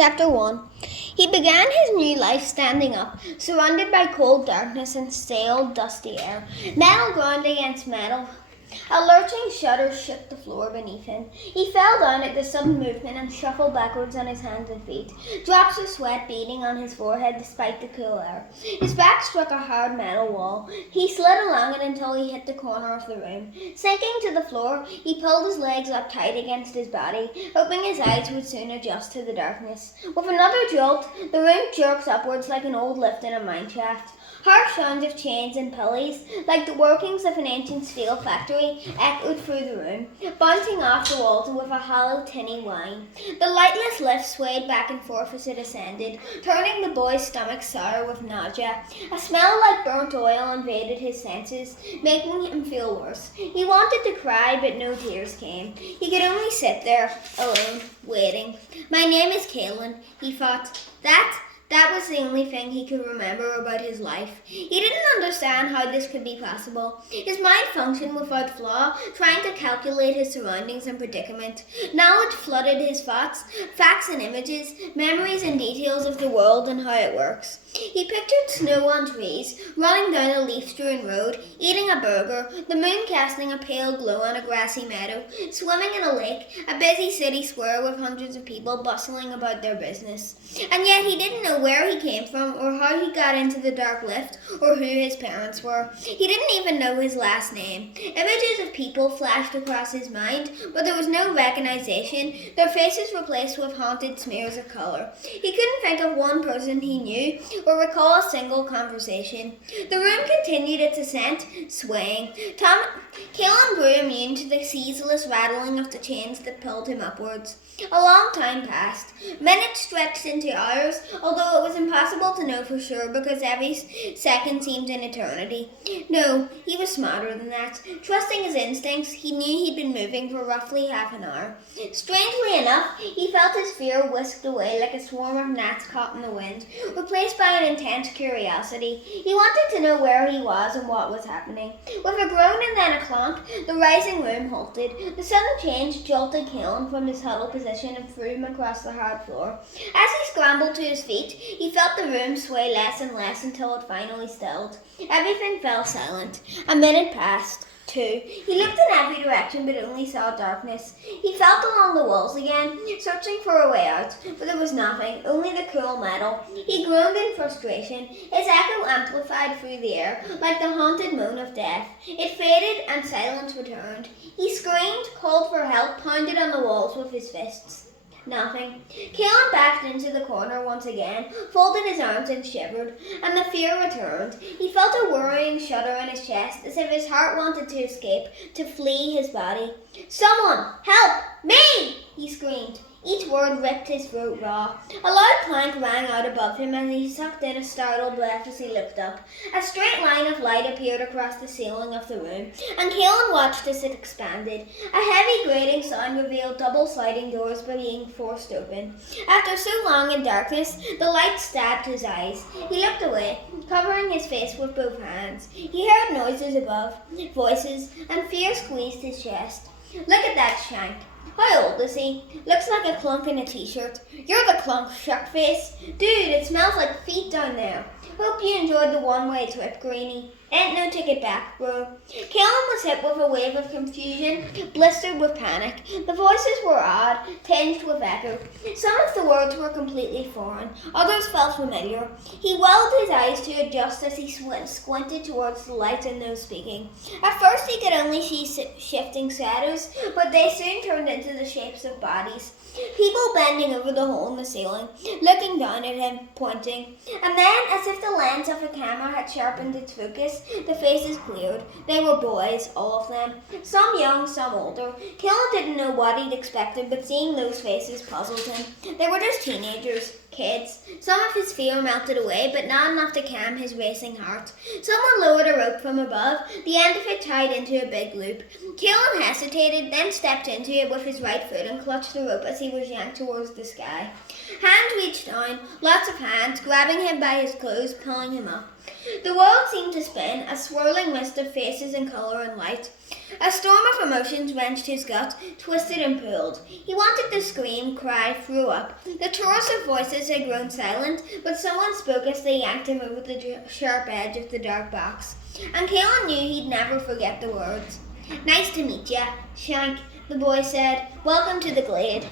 Chapter 1. He began his new life standing up, surrounded by cold darkness and stale, dusty air. Metal ground against metal. A lurching shudder shook the floor beneath him. He fell down at the sudden movement and shuffled backwards on his hands and feet, drops of sweat beading on his forehead despite the cool air. His back struck a hard metal wall. He slid along it until he hit the corner of the room. Sinking to the floor, he pulled his legs up tight against his body, hoping his eyes would soon adjust to the darkness. With another jolt, the room jerked upwards like an old lift in a mineshaft. Harsh sounds of chains and pulleys, like the workings of an ancient steel factory, echoed through the room, bouncing off the walls with a hollow, tinny whine. The lightless lift swayed back and forth as it ascended, turning the boy's stomach sour with nausea. A smell like burnt oil invaded his senses, making him feel worse. He wanted to cry, but no tears came. He could only sit there, alone, waiting. "My name is Caelan," he thought. That was the only thing he could remember about his life. He didn't understand how this could be possible. His mind functioned without flaw, trying to calculate his surroundings and predicament. Knowledge flooded his thoughts, facts and images, memories and details of the world and how it works. He pictured snow on trees, running down a leaf-strewn road, eating a burger, the moon casting a pale glow on a grassy meadow, swimming in a lake, a busy city square with hundreds of people bustling about their business. And yet he didn't know where he came from or how he got into the dark lift or who his parents were. He didn't even know his last name. Images of people flashed across his mind, but there was no recognition, their faces replaced with haunted smears of colour. He couldn't think of one person he knew or recall a single conversation. The room continued its ascent, swaying. Caelan grew immune to the ceaseless rattling of the chains that pulled him upwards. A long time passed. Minutes stretched into hours, although it was impossible to know for sure because every second seemed an eternity. No, he was smarter than that. Trusting his instincts, he knew he'd been moving for roughly half an hour. Strangely enough, he felt his fear whisked away like a swarm of gnats caught in the wind, replaced by an intense curiosity. He wanted to know where he was and what was happening. With a groan and then a clonk, the rising room halted. The sudden change jolted Caelan from his huddled position and threw him across the hard floor. As he scrambled to his feet, he felt the room sway less and less until it finally stilled. Everything fell silent. A minute passed. 2. He looked in every direction but only saw darkness. He felt along the walls again, searching for a way out, but there was nothing, only the cool metal. He groaned in frustration. His echo amplified through the air, like the haunted moan of death. It faded and silence returned. He screamed, called for help, pounded on the walls with his fists. Nothing. Caelan backed into the corner once again, folded his arms and shivered, and the fear returned. He felt a worrying shudder in his chest, as if his heart wanted to escape, to flee his body. "Someone! Help! Me!" he screamed. Each word ripped his throat raw. A loud clank rang out above him and he sucked in a startled breath as he looked up. A straight line of light appeared across the ceiling of the room, and Caelan watched as it expanded. A heavy grating sound revealed double sliding doors being forced open. After so long in darkness, the light stabbed his eyes. He looked away, covering his face with both hands. He heard noises above, voices, and fear squeezed his chest. "Look at that shank. How old is he? Looks like a clunk in a t-shirt. You're the clunk, shuckface. Dude, it smells like feet down there. Hope you enjoyed the one-way trip, Greenie. Ain't no ticket back, bro." Caelan was hit with a wave of confusion, blistered with panic. The voices were odd, tinged with echo. Some of the words were completely foreign, others felt familiar. He welled his eyes to adjust as he squinted towards the light and those speaking. At first he could only see shifting shadows, but they soon turned into the shapes of bodies. People bending over the hole in the ceiling, looking down at him, pointing. And then, as if the lens of a camera had sharpened its focus, the faces cleared. They were boys, all of them. Some young, some older. Caelan didn't know what he'd expected, but seeing those faces puzzled him. They were just teenagers. Kids. Some of his fear melted away, but not enough to calm his racing heart. Someone lowered a rope from above, the end of it tied into a big loop. Caelan hesitated, then stepped into it with his right foot and clutched the rope as as he was yanked towards the sky. Hands reached down, lots of hands, grabbing him by his clothes, pulling him up. The world seemed to spin, a swirling mist of faces and colour and light. A storm of emotions wrenched his gut, twisted and pulled. He wanted to scream, cry, throw up. The chorus of voices had grown silent, but someone spoke as they yanked him over the sharp edge of the dark box. And Caelan knew he'd never forget the words. "Nice to meet ya, Shank," the boy said. "Welcome to the glade."